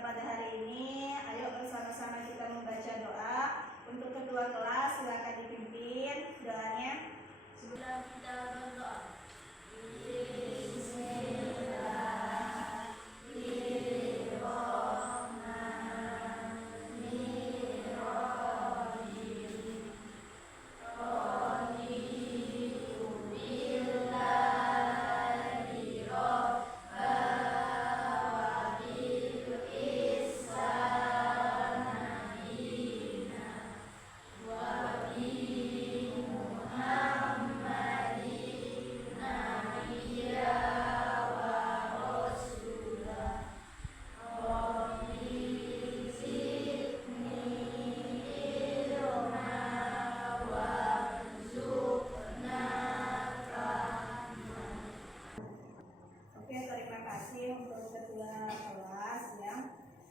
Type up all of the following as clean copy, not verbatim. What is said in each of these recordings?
kita pada hari ini. Ayo bersama-sama kita membaca doa. Untuk ketua kelas silakan dipimpin doanya. Sebelum kita berdoa,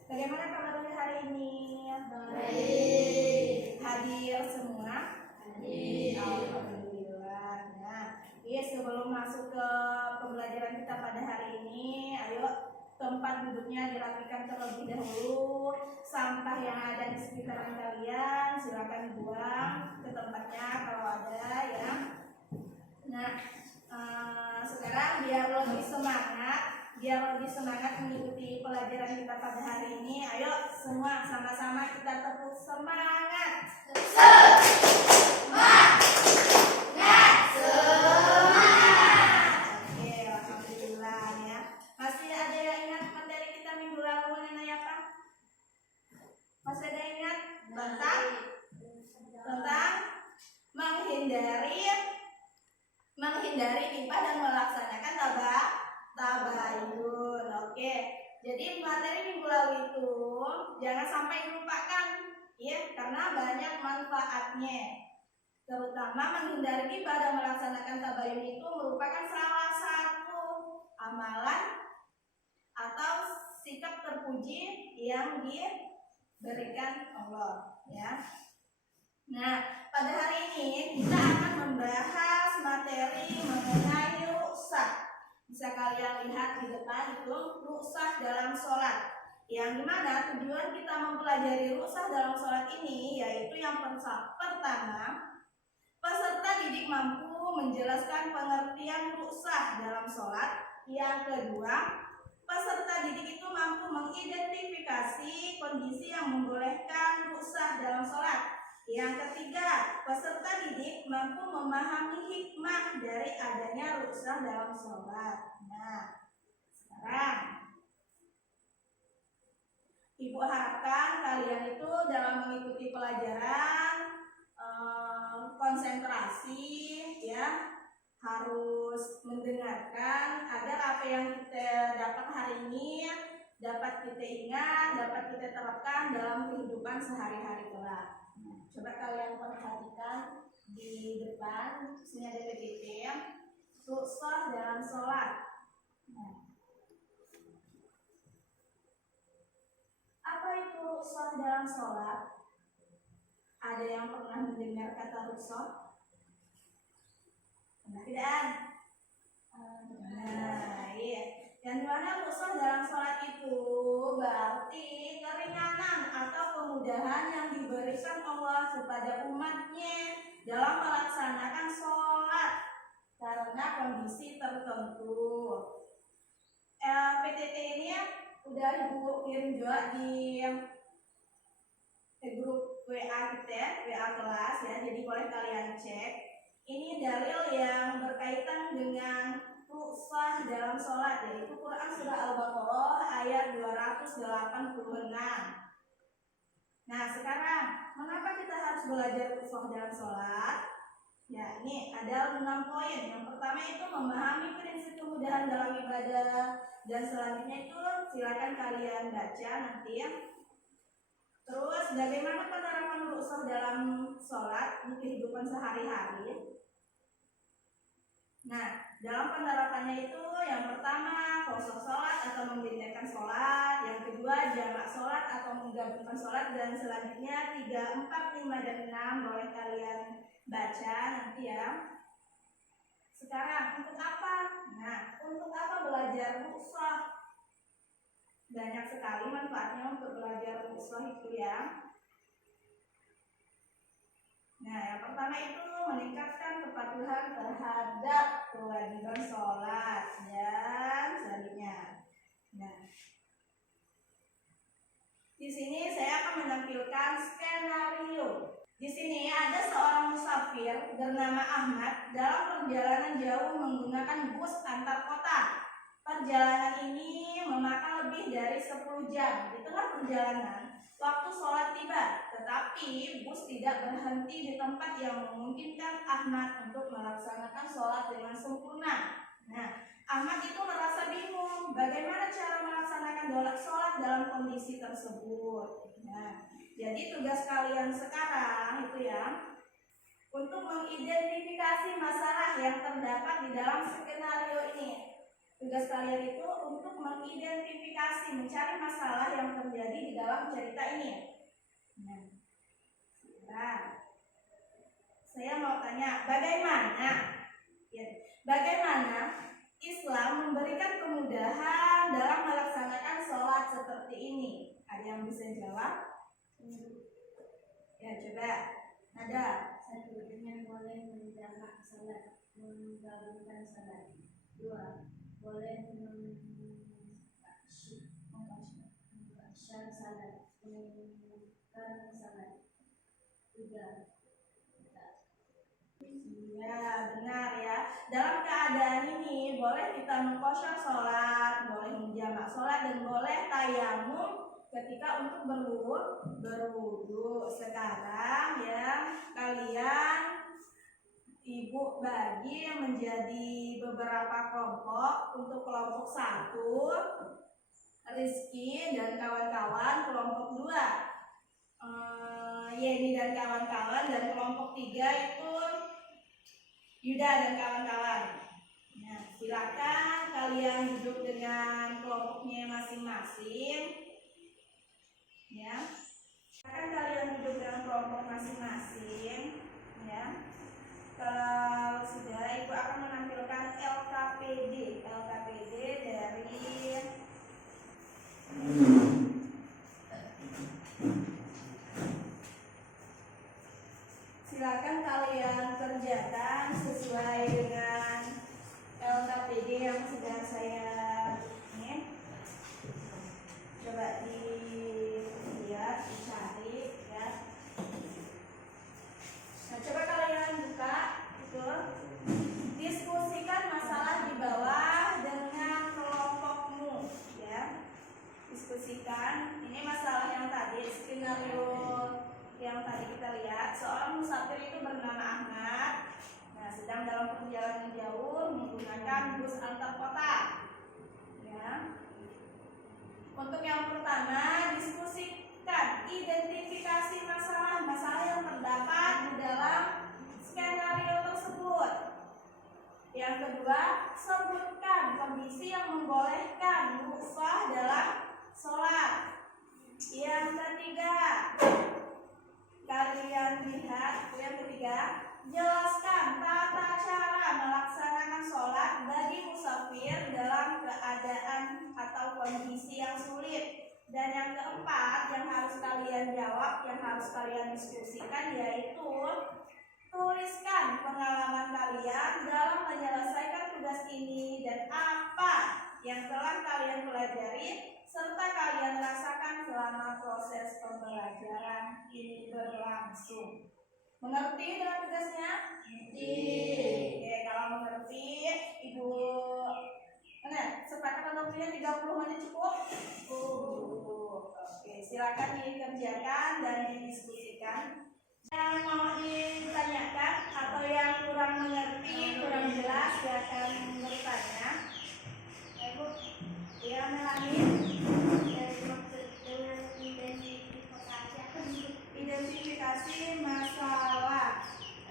bagaimana kabarnya hari ini? baik. Hadir semua? Hadir. Alhamdulillah. Nah, sebelum masuk ke pembelajaran kita pada hari ini, ayo tempat duduknya dirapikan terlebih dahulu. Sampah yang ada di sekitaran kalian silakan buang ke tempatnya kalau ada ya. Nah, sekarang biar lebih semangat mengikuti pelajaran kita pada hari ini. Ayo semua sama-sama kita tepuk semangat. Oke, alhamdulillah ya. Masih ada yang ingat materi kita minggu lalu mengenai apa? Masih ada yang ingat tentang menghindari mimpi dan melaksanakan tabayun. Oke. Jadi materi minggu lalu itu jangan sampai dilupakan ya, karena banyak manfaatnya. Terutama menghindari mimpi dan melaksanakan tabayun itu merupakan salah satu amalan atau sikap terpuji yang diberikan Allah ya. Nah, pada hari ini kita akan membahas materi mengenai ruksah. Bisa kalian lihat di depan itu ruksah dalam sholat. Yang dimana tujuan kita mempelajari ruksah dalam sholat ini yaitu yang pertama, peserta didik mampu menjelaskan pengertian ruksah dalam sholat. Yang kedua, peserta didik itu mampu mengidentifikasi kondisi yang membolehkan ruksah dalam sholat. Yang ketiga, peserta didik mampu memahami hikmah dari adanya ruksah dalam sholat. Nah, sekarang Ibu harapkan kalian itu dalam mengikuti pelajaran konsentrasi ya, harus mendengarkan agar apa yang kita dapat hari ini dapat kita ingat, dapat kita terapkan dalam kehidupan sehari-hari kelak. Coba kalian perhatikan di depan, sini ada PPT ruksah dalam sholat. Apa itu ruksah dalam sholat? Ada yang pernah mendengar kata ruksah? Pernah tidak? Nah, iya. Yang dimana ruksah dalam sholat itu berarti keringanan atau kemudahan yang diberikan Allah kepada umatnya dalam melaksanakan sholat karena kondisi tertentu. PTT ini udah Ibu kirim juga di grup WA kita, WA kelas ya, jadi boleh kalian cek. Ini dalil yang berkaitan dengan ruksah dalam sholat, yaitu Quran Surah Al-Baqarah ayat 286. Nah sekarang, mengapa kita harus belajar ruksah dalam sholat? Ya ini ada 6 poin. Yang pertama itu memahami prinsip kemudahan dalam ibadah, dan selanjutnya itu silakan kalian baca nanti ya. Terus bagaimana penerapan ruksah dalam sholat di kehidupan sehari-hari? Nah, dalam penerapannya itu yang pertama qasar sholat atau membedakan sholat, yang kedua jamak sholat atau menggabungkan sholat, dan selanjutnya 3, 4, 5, dan 6 boleh kalian baca nanti ya. Sekarang untuk apa? Nah, untuk apa belajar ruksah? Banyak sekali manfaatnya untuk belajar uswah itu ya. Nah, yang pertama itu meningkatkan kepatuhan terhadap kewajiban sholat dan selanjutnya. Nah, di sini saya akan menampilkan skenario. Di sini ada seorang musafir bernama Ahmad dalam perjalanan jauh menggunakan bus antar kota. Perjalanan ini memakan lebih dari 10 jam. Di tengah perjalanan, waktu sholat tiba, tetapi bus tidak berhenti di tempat yang memungkinkan Ahmad untuk melaksanakan sholat dengan sempurna. Nah, Ahmad itu merasa bingung bagaimana cara melaksanakan sholat dalam kondisi tersebut. Nah, jadi tugas kalian sekarang itu ya, untuk mengidentifikasi masalah yang terdapat di dalam skenario ini. Tugas kalian itu untuk mengidentifikasi, mencari masalah yang terjadi di dalam cerita ini. Nah, saya mau tanya, bagaimana Islam memberikan kemudahan dalam melaksanakan sholat seperti ini? Ada yang bisa jawab? Ya, coba. Ada. Satu, dengan boleh menjamak salat, menggabungkan salat. Dua, boleh mengasyar salat, menukar salat. Tiga, Ya, benar ya. Dalam keadaan ini boleh kita mengqashar sholat, boleh menjamak sholat, dan boleh tayamum ketika untuk berwudu. Sekarang ya, kalian ibu bagi menjadi beberapa kelompok. Untuk kelompok 1, Rizky dan kawan-kawan, kelompok 2 Yeni dan kawan-kawan, dan kelompok 3 itu Yuda dan kawan-kawan. Nah, silakan kalian duduk dengan kelompoknya masing-masing. Ya, silakan kalian duduk dengan kelompok masing-masing. Ya, kalau sudah, ibu akan menampilkan LKPD dari silakan kalian kerjakan sesuai dengan LKPD yang sudah saya ini. Coba dilihat, dicari ya. Nah, coba kalian buka itu. Diskusikan masalah di bawah dengan kelompokmu ya. Diskusikan. Ini masalah yang tadi, skenario yang tadi kita lihat. Seorang musafir itu bernama Ahmad. Nah, sedang dalam perjalanan jauh menggunakan bus antar kota. Ya. Untuk yang pertama, diskusikan, identifikasi masalah yang terdapat di dalam skenario tersebut. Yang kedua, sebutkan kondisi yang membolehkan uswah dalam sholat. Yang ketiga, yang ketiga, jelaskan tata cara melaksanakan sholat bagi musafir dalam keadaan atau kondisi yang sulit. Dan yang keempat, yang harus kalian jawab, yang harus kalian diskusikan, yaitu tuliskan pengalaman kalian dalam menyelesaikan tugas ini dan apa yang telah kalian pelajari serta kalian rasakan selama proses pembelajaran ini berlangsung. Mengerti dengan tugasnya? Mengerti. Oke, kalau mengerti, Ibu sepakat waktunya 30 menit cukup? Oke, silakan dikerjakan dan didiskusikan. Yang mau ditanyakan atau yang kurang mengerti, kurang jelas, silakan bertanya. Ibu, ya Melani. Identifikasi masalah.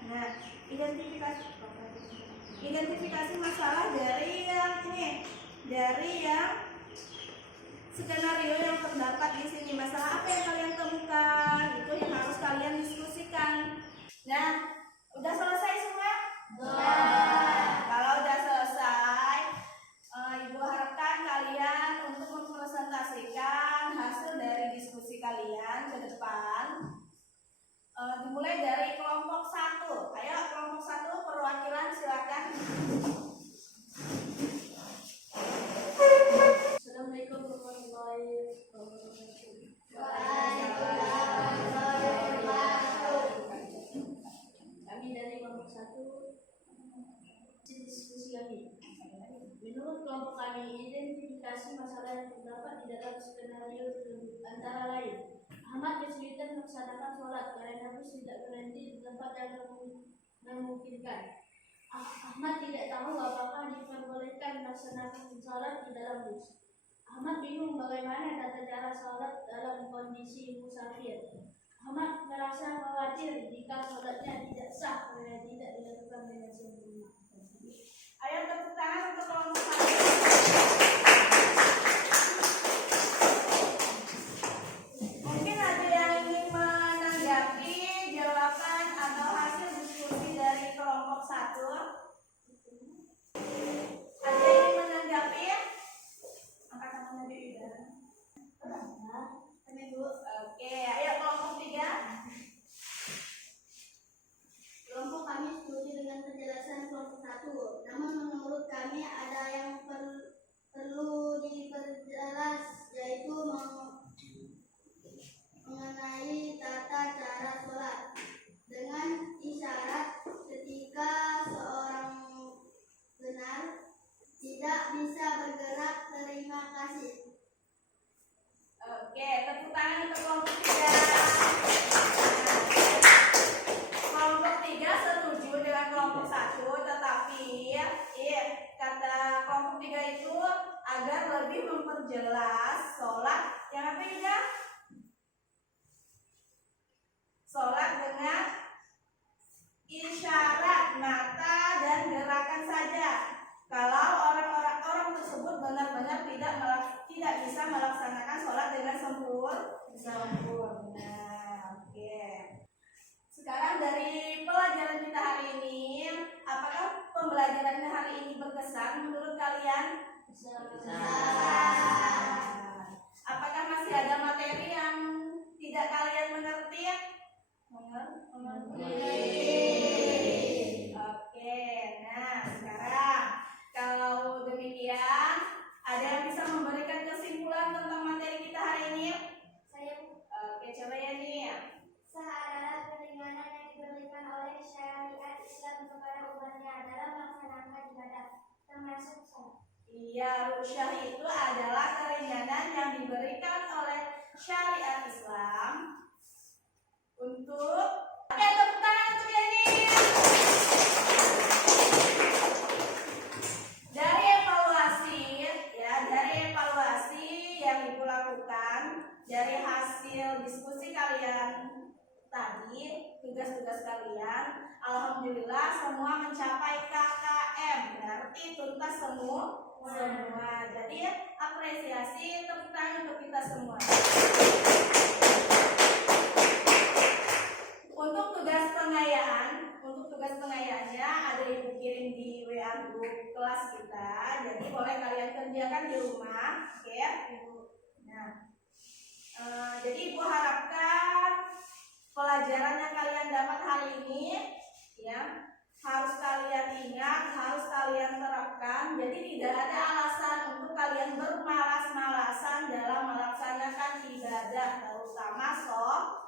Nah, identifikasi masalah dari yang ini, dari yang skenario yang terdapat di sini. Masalah apa yang kalian temukan? Itu yang harus kalian diskusikan. Nah, udah selesai semua? Kalau udah selesai, Ibu harapkan kalian untuk mempresentasikan masalah yang terdapat di dalam skenario antara lain. Ahmad kesulitan melaksanakan sholat karena bus tidak berhenti di tempat yang memungkinkan. Ahmad tidak tahu apakah diperbolehkan melaksanakan sholat di dalam bus. Ahmad bingung bagaimana tata cara sholat dalam kondisi musafir. Ahmad merasa khawatir jika sholatnya tidak sah karena tidak dilakukan dengan sempurna. Ayo tepuk tangan untuk kelompok 1. Mungkin ada yang ingin menanggapi jawaban atau hasil diskusi dari kelompok 1. Ada yang ingin menanggapi? Angkat tangan aja Ida. Ini Bu. Oke, ayo kelompok 3. Kelompok kami setuju dengan penjelasan kelompok 1. Namun menurut kami ada yang perlu diperjelas, yaitu mengenai tata cara sholat dengan isyarat ketika seorang benar tidak bisa bergerak. Terima kasih. Oke, tepuk tangan untuk kelompok 3. Kelompok 3 setuju dengan kelompok 1, tetapi kata kelompok 3 itu agar lebih memperjelas sholat yang apa juga? Sholat dengan isyarat mata dan gerakan saja. Kalau orang tersebut benar-benar tidak bisa melaksanakan sholat dengan sempurna. Oke. Sekarang dari pelajaran kita hari ini, apakah pembelajaran hari ini berkesan menurut kalian? Apakah masih ada materi yang tidak kalian mengerti? Oke, nah sekarang kalau demikian, ada yang bisa memberikan kesimpulan tentang materi kita hari ini? Oke, coba ya nih. Sah adalah keringanan yang diberikan oleh syariat Islam kepada umatnya dalam melaksanakan ibadah, termasuk sholat. Iya, rusyah itu adalah keringanan yang diberikan oleh syariat Islam untuk tepuk tangan untuk Yani. Dari evaluasi yang Ibu lakukan, dari hasil diskusi kalian tadi, tugas-tugas kalian, alhamdulillah semua mencapai KKM, berarti tuntas semua. Jadi apresiasi, tepuk tangan untuk kita semua. Untuk tugas pengayaannya ada Ibu kirim di WA grup kelas kita, jadi boleh kalian kerjakan di rumah, oke Ibu. Nah, jadi Ibu harapkan pelajaran yang kalian dapat hari ini, ya, harus kalian ingat, harus kalian terapkan. Jadi tidak ada alasan untuk kalian bermalas-malasan dalam melaksanakan ibadah, terutama sholat.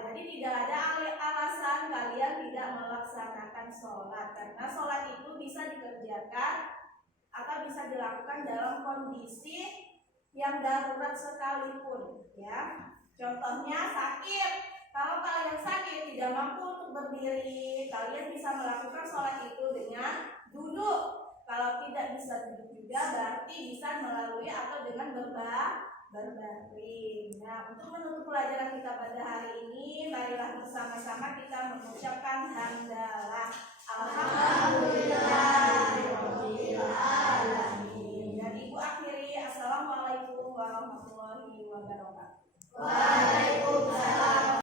Jadi tidak ada alasan kalian tidak melaksanakan sholat, karena sholat itu bisa dikerjakan atau bisa dilakukan dalam kondisi yang darurat sekalipun, ya. Contohnya sakit. Kalau kalian sakit tidak mampu untuk berdiri, kalian bisa melakukan sholat itu dengan duduk. Kalau tidak bisa duduk juga, berarti bisa melalui atau dengan berbaring. Nah, untuk menutup pelajaran kita pada hari ini, marilah bersama-sama kita mengucapkan hamdalah. Alhamdulillahirobbilalamin. Dan Ibu akhiri, assalamualaikum warahmatullahi wabarakatuh.